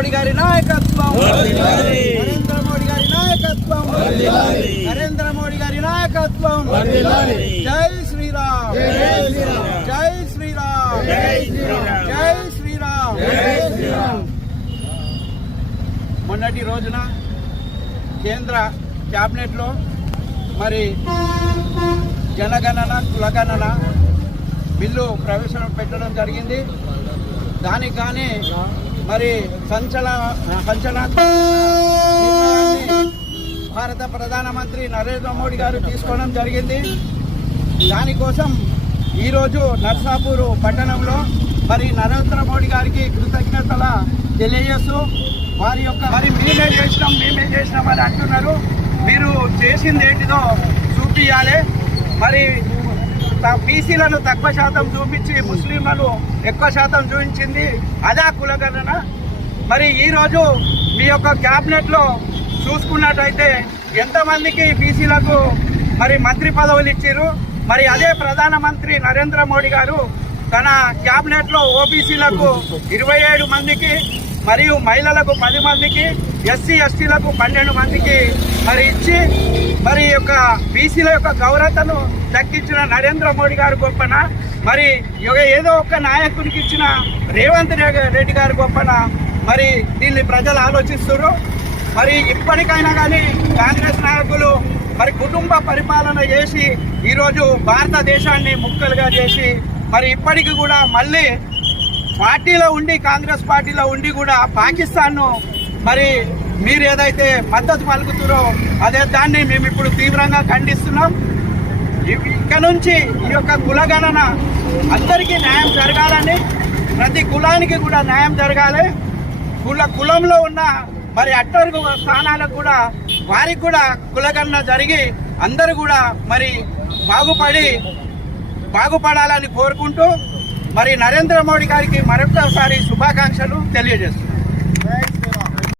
మోడీ గారి నాయకత్వం, నరేంద్ర మోడీ గారి నాయకత్వం, నరేంద్ర మోడీ గారి నాయకత్వం. జై శ్రీరామ్, జై శ్రీరామ్, జై శ్రీరామ్. మొన్నటి రోజున కేంద్ర క్యాబినెట్లో మరి జనగణన కులగణన బిల్లు ప్రవేశపెట్టడం జరిగింది. దానికి కానీ మరి సంచలనాత్మక భారత ప్రధానమంత్రి నరేంద్ర మోడీ గారు తీసుకోవడం జరిగింది. దానికోసం ఈరోజు నర్సాపూర్ పట్టణంలో మరి నరేంద్ర మోడీ గారికి కృతజ్ఞతల తెలియజేస్తూ వారి యొక్క మరి మేమే చేసినాం అని అంటున్నారు. మీరు చేసింది ఏంటిదో చూపించాలి. మరి బీసీలను తక్కువ శాతం చూపించి ముస్లింలను ఎక్కువ శాతం చూపించింది అదే కులగణన. మరి ఈరోజు మీ యొక్క క్యాబినెట్లో చూసుకున్నట్టయితే ఎంతమందికి బీసీలకు మరి మంత్రి పదవులు ఇచ్చారు. మరి అదే ప్రధానమంత్రి నరేంద్ర మోడీ గారు తన క్యాబినెట్లో ఓబీసీలకు 27 మందికి మరియు మహిళలకు 10 మందికి, ఎస్సీ ఎస్టీలకు 12 మందికి మరి ఇచ్చి మరి యొక్క బీసీల యొక్క గౌరవతను దక్కించిన నరేంద్ర మోడీ గారు గొప్పన, మరి ఏదో ఒక నాయకునికి ఇచ్చిన రేవంత్ రెడ్డి గారు గొప్పన. మరి దీన్ని ప్రజలు ఆలోచిస్తున్నారు. మరి ఇప్పటికైనా కానీ కాంగ్రెస్ నాయకులు మరి కుటుంబ పరిపాలన చేసి ఈరోజు భారతదేశాన్ని ముక్కలుగా చేసి మరి ఇప్పటికి కూడా మళ్ళీ పార్టీలో ఉండి కాంగ్రెస్ పార్టీలో ఉండి కూడా పాకిస్తాన్ను మరి మీరు ఏదైతే మద్దతు పలుకుతారో అదే దాన్ని మేము ఇప్పుడు తీవ్రంగా ఖండిస్తున్నాం. ఇక నుంచి ఈ యొక్క కులగణన అందరికీ న్యాయం జరగాలని, ప్రతి కులానికి కూడా న్యాయం జరగాలి. కులంలో ఉన్న మరి అట్టడుగు స్థానాలకు కూడా వారికి కూడా కులగణన జరిగి అందరూ కూడా మరి బాగుపడాలని కోరుకుంటూ మరి నరేంద్ర మోడీ గారికి మరొకసారి శుభాకాంక్షలు తెలియజేస్తున్నాం.